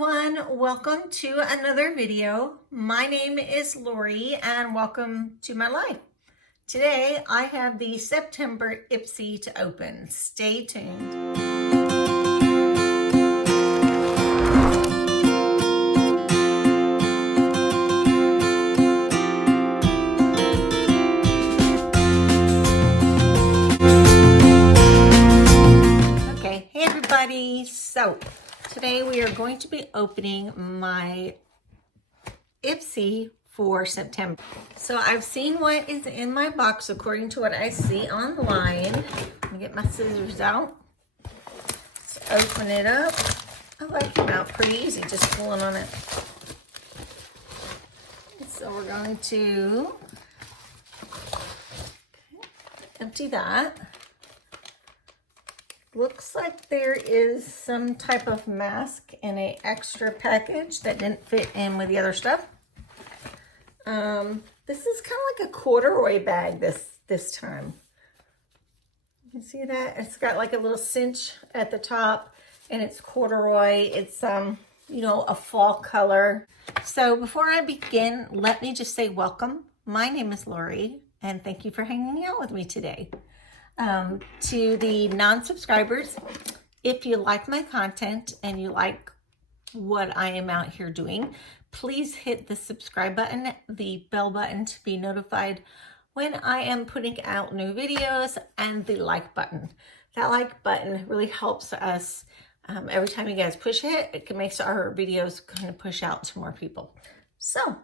everyone, welcome to another video. My name is Lori and welcome to my life. Today I have the September IPSY to open. Stay tuned. Okay, hey everybody. So today we are going to be opening my IPSY for September. So I've seen what is in my box according to what I see online. Let me get my scissors out. Let's open it up. Oh, that came out pretty easy, just pulling on it. So we're going to empty that. Looks like there is some type of mask in an extra package that didn't fit in with the other stuff. This is kind of like a corduroy bag this time. You can see that? It's got like a little cinch at the top and it's corduroy. It's, you know, a fall color. So before I begin, let me just say welcome. My name is Lori and thank you for hanging out with me today. To the non-subscribers, if you like my content and you like what I am out here doing, please hit the subscribe button, the bell button to be notified when I am putting out new videos, and the like button. That like button really helps us. Every time you guys push it, it makes our videos kind of push out to more people. So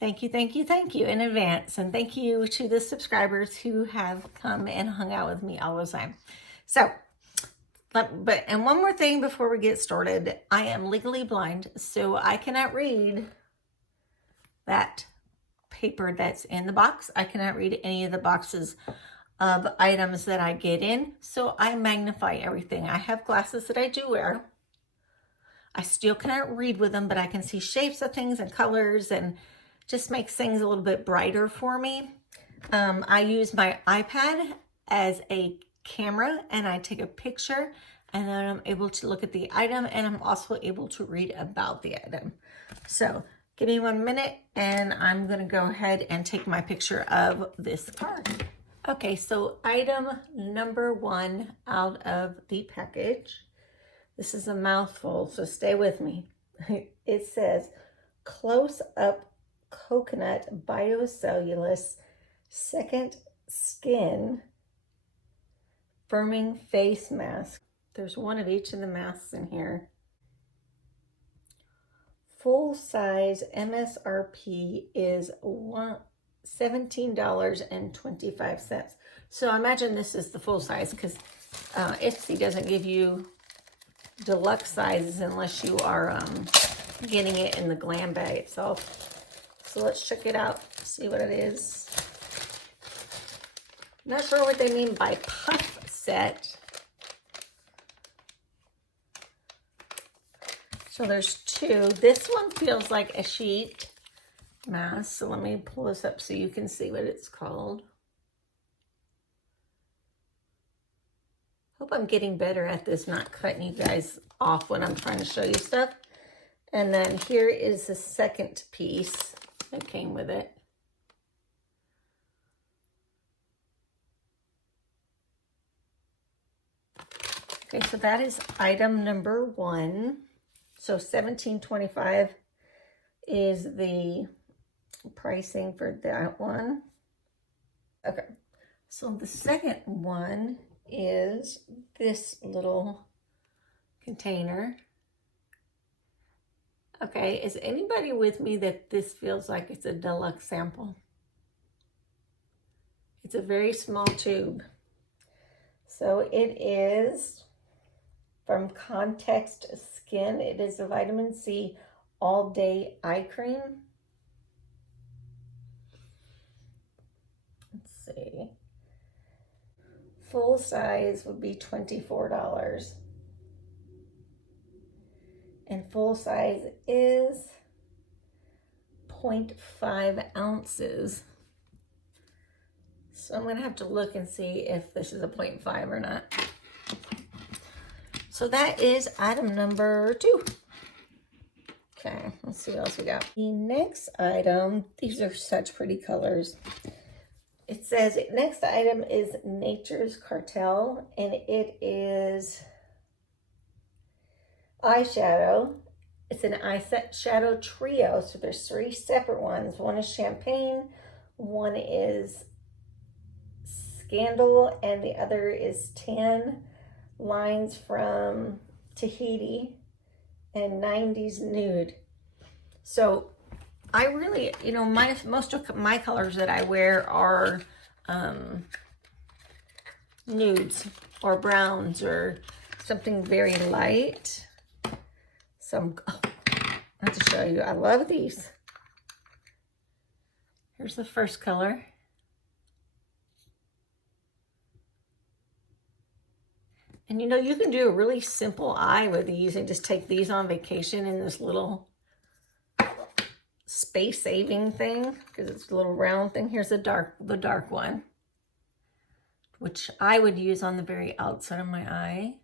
thank you in advance. And thank you to the subscribers who have come and hung out with me all the time. So, and one more thing before we get started, I am legally blind, so I cannot read that paper that's in the box. I cannot read any of the boxes of items that I get in, so I magnify everything. I have glasses that I do wear. I still cannot read with them, but I can see shapes of things and colors, and just makes things a little bit brighter for me. I use my iPad as a camera and I take a picture, and then I'm able to look at the item, and I'm also able to read about the item. So give me 1 minute and I'm gonna go ahead and take my picture of this card. Okay, so item number 1 out of the package. This is a mouthful, so stay with me. It says close up coconut biocellulose second skin firming face mask. There's one of each of the masks in here. Full size MSRP is $17.25. So I imagine this is the full size, because IPSY doesn't give you deluxe sizes unless you are getting it in the glam bag itself. So let's check it out, see what it is. I'm not sure what they mean by puff set. So there's 2. This one feels like a sheet mask. So let me pull this up so you can see what it's called. Hope I'm getting better at this, not cutting you guys off when I'm trying to show you stuff. And then here is the second piece that came with it. Okay, so that is item number 1. So $17.25 is the pricing for that one. Okay, so the second one is this little container. Okay, is anybody with me that this feels like it's a deluxe sample? It's a very small tube. So it is from Context Skin. It is a vitamin C all day eye cream. Let's see. Full size would be $24. And full size is 0.5 ounces. So I'm gonna have to look and see if this is a 0.5 or not. So that is item number 2. Okay, let's see what else we got. The next item, these are such pretty colors. It says next item is Nature's Cartel, and it is eyeshadow. It's an eyeshadow trio, so there's 3 separate ones. One is champagne, one is scandal, and the other is 10 lines from Tahiti and 90s nude. So I really, you know, most of my colors that I wear are nudes or browns or something very light. So I have to show you, I love these. Here's the first color. And you know, you can do a really simple eye with these and just take these on vacation in this little space saving thing, because it's a little round thing. Here's the dark one, which I would use on the very outside of my eye.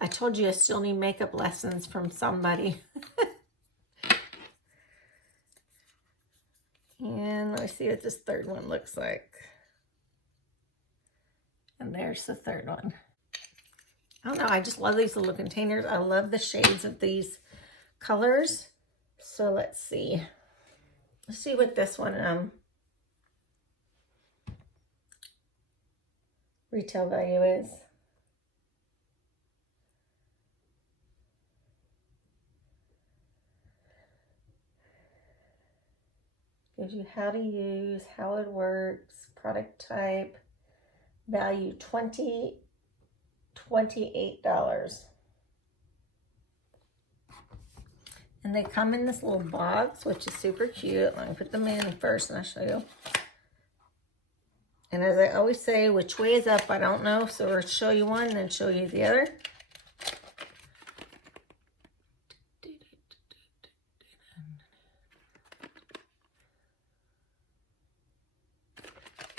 I told you I still need makeup lessons from somebody. And let's see what this third one looks like. And there's the third one. I don't know, I just love these little containers. I love the shades of these colors. So let's see. Let's see what this one retail value is. Gives you how to use, how it works, product type, value $28. And they come in this little box, which is super cute. Let me put them in first and I'll show you. And as I always say, which way is up, I don't know. So we'll show you one and then show you the other.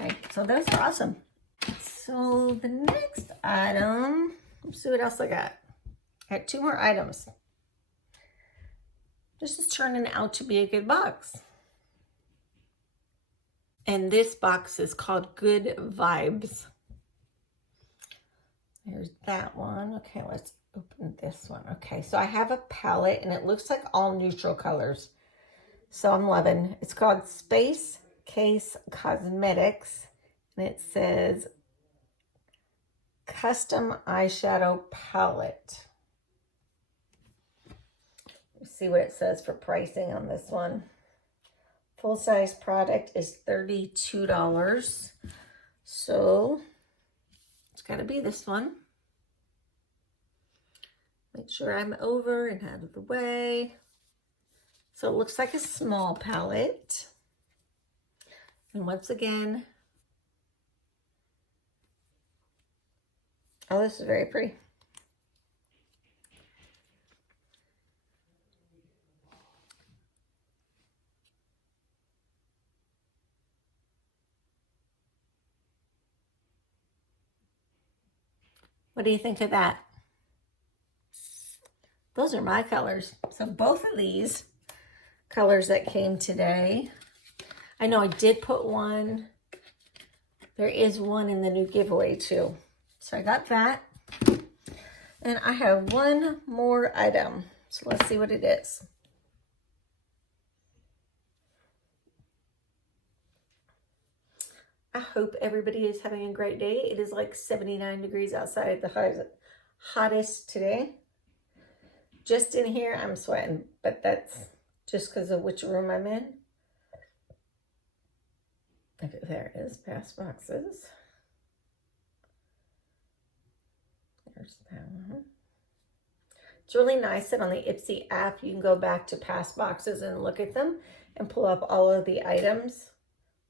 Okay, so those are awesome. So the next item, let's see what else I got. I got 2 more items. This is turning out to be a good box. And this box is called Good Vibes. There's that one. Okay, let's open this one. Okay, so I have a palette and it looks like all neutral colors. So I'm loving. It's called Space Case Cosmetics. And it says Custom Eyeshadow Palette. Let's see what it says for pricing on this one. Full size product is $32. So it's got to be this one. Make sure I'm over and out of the way. So it looks like a small palette. And once again, oh, this is very pretty. What do you think of that? Those are my colors. So both of these colors that came today, I know I did put one. There is one in the new giveaway too. So I got that. And I have one more item. So let's see what it is. I hope everybody is having a great day. It is like 79 degrees outside, the hottest today. Just in here, I'm sweating, but that's just because of which room I'm in. Okay, there it is, past boxes. There's that one. It's really nice that on the IPSY app, you can go back to past boxes and look at them and pull up all of the items.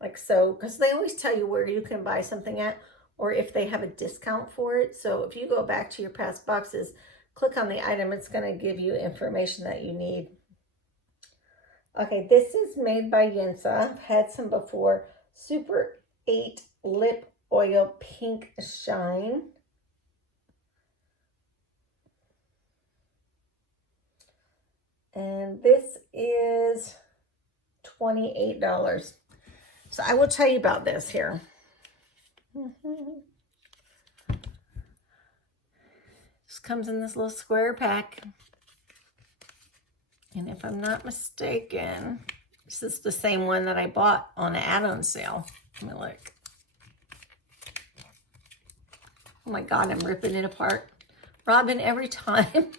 Like so, because they always tell you where you can buy something at or if they have a discount for it. So if you go back to your past boxes, click on the item, it's going to give you information that you need. Okay, this is made by IPSY. I've had some before. Super 8 Lip Oil Pink Shine. And this is $28. So I will tell you about this here. This comes in this little square pack. And if I'm not mistaken, this is the same one that I bought on an add-on sale. Let me look. Oh my God, I'm ripping it apart. Robin, every time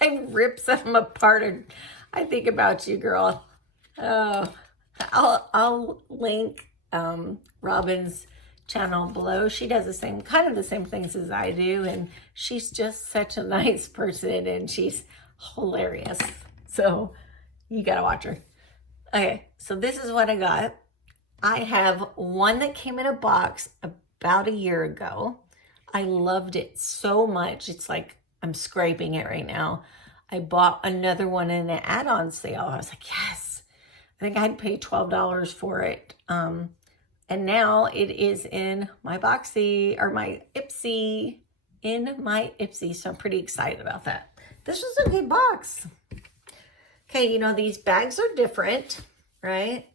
I rip something apart, and I think about you, girl. Oh, I'll link Robin's channel below. She does the same, kind of the same things as I do, and she's just such a nice person, and she's hilarious. So you gotta watch her. Okay, so this is what I got. I have one that came in a box about a year ago. I loved it so much. It's like I'm scraping it right now. I bought another one in an add-on sale. I was like, yes. I think I'd pay $12 for it. And now it is in my Boxy, or my IPSY, so I'm pretty excited about that. This was a good box. Okay, you know, these bags are different, right?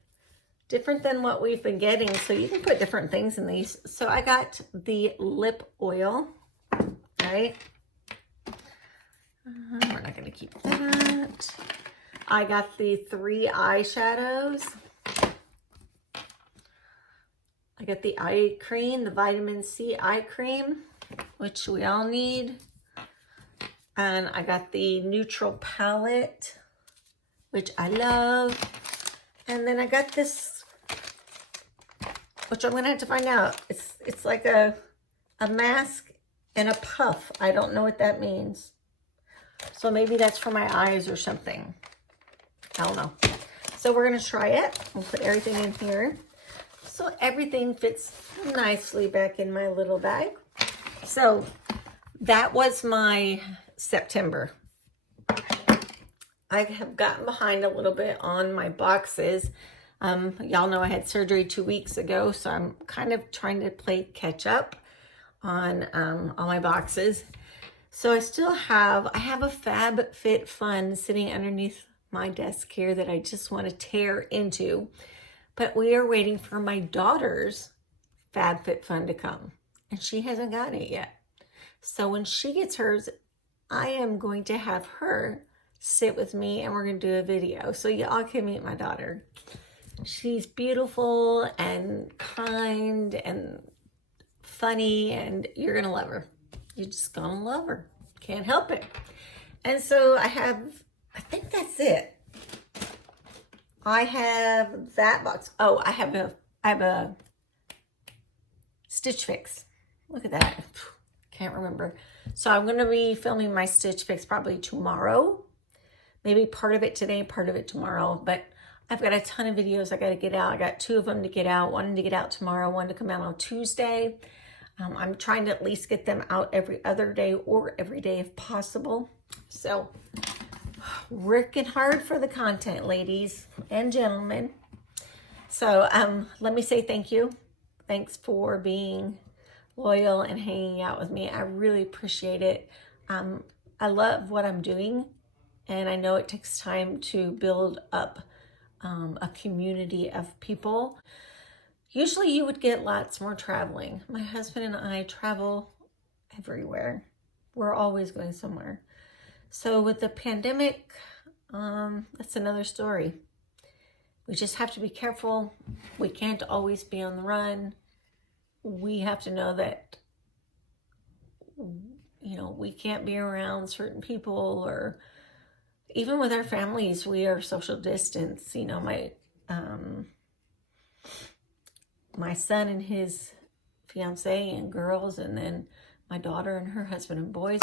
Different than what we've been getting, so you can put different things in these. So I got the lip oil, right? We're not going to keep that. I got the 3 eyeshadows. I got the eye cream, the vitamin C eye cream, which we all need. And I got the neutral palette, which I love. And then I got this, which I'm going to have to find out. It's like a mask and a puff. I don't know what that means. So maybe that's for my eyes or something. I don't know. So we're going to try it. We'll put everything in here. So everything fits nicely back in my little bag. So that was my September. I have gotten behind a little bit on my boxes. Y'all know I had surgery 2 weeks ago, so I'm kind of trying to play catch up on all my boxes. So I have a Fab Fit Fun sitting underneath my desk here that I just want to tear into. But we are waiting for my daughter's Fab Fit Fun to come, and she hasn't gotten it yet. So when she gets hers, I am going to have her sit with me, and we're going to do a video so y'all can meet my daughter. She's beautiful and kind and funny, and you're going to love her. You're just going to love her. Can't help it. And so I think that's it. I have that box. Oh, I have a Stitch Fix. Look at that. Can't remember. So I'm going to be filming my Stitch Fix probably tomorrow. Maybe part of it today, part of it tomorrow. But I've got a ton of videos I got to get out. I got 2 of them to get out. One to get out tomorrow, one to come out on Tuesday. I'm trying to at least get them out every other day or every day if possible. So working hard for the content, ladies and gentlemen. So let me say thank you. Thanks for being loyal and hanging out with me. I really appreciate it. I love what I'm doing, and I know it takes time to build up a community of people. Usually you would get lots more traveling. My husband and I travel everywhere. We're always going somewhere. So with the pandemic, that's another story. We just have to be careful. We can't always be on the run. We have to know that, you know, we can't be around certain people, or even with our families, we are social distance. You know, my son and his fiance and girls, and then my daughter and her husband and boys.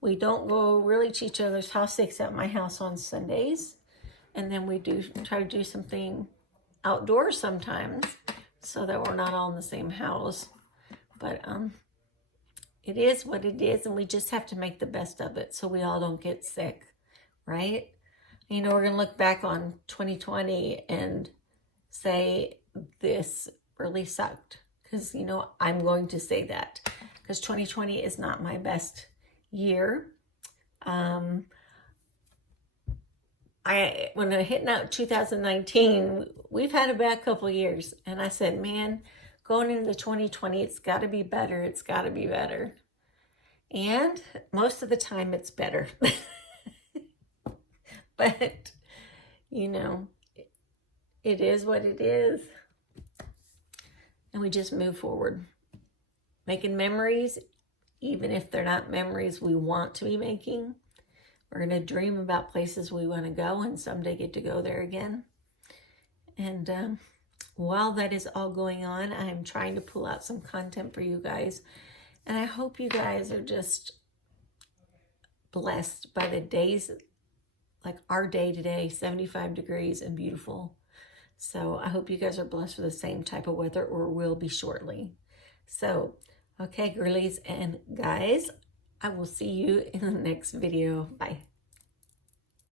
We don't go really to each other's house except my house on Sundays. And then we do try to do something outdoors sometimes so that we're not all in the same house. But it is what it is, and we just have to make the best of it so we all don't get sick, right? You know, we're going to look back on 2020 and say this really sucked, because, you know, I'm going to say that, because 2020 is not my best year. when I hit out 2019, we've had a bad couple of years. And I said, man, going into 2020, it's got to be better. It's got to be better. And most of the time it's better. But, you know, it is what it is. And we just move forward. Making memories, even if they're not memories we want to be making. We're going to dream about places we want to go and someday get to go there again. And while that is all going on, I'm trying to pull out some content for you guys. And I hope you guys are just blessed by the days like our day today, 75 degrees and beautiful. So I hope you guys are blessed with the same type of weather, or will be shortly. So, okay, girlies and guys, I will see you in the next video. Bye.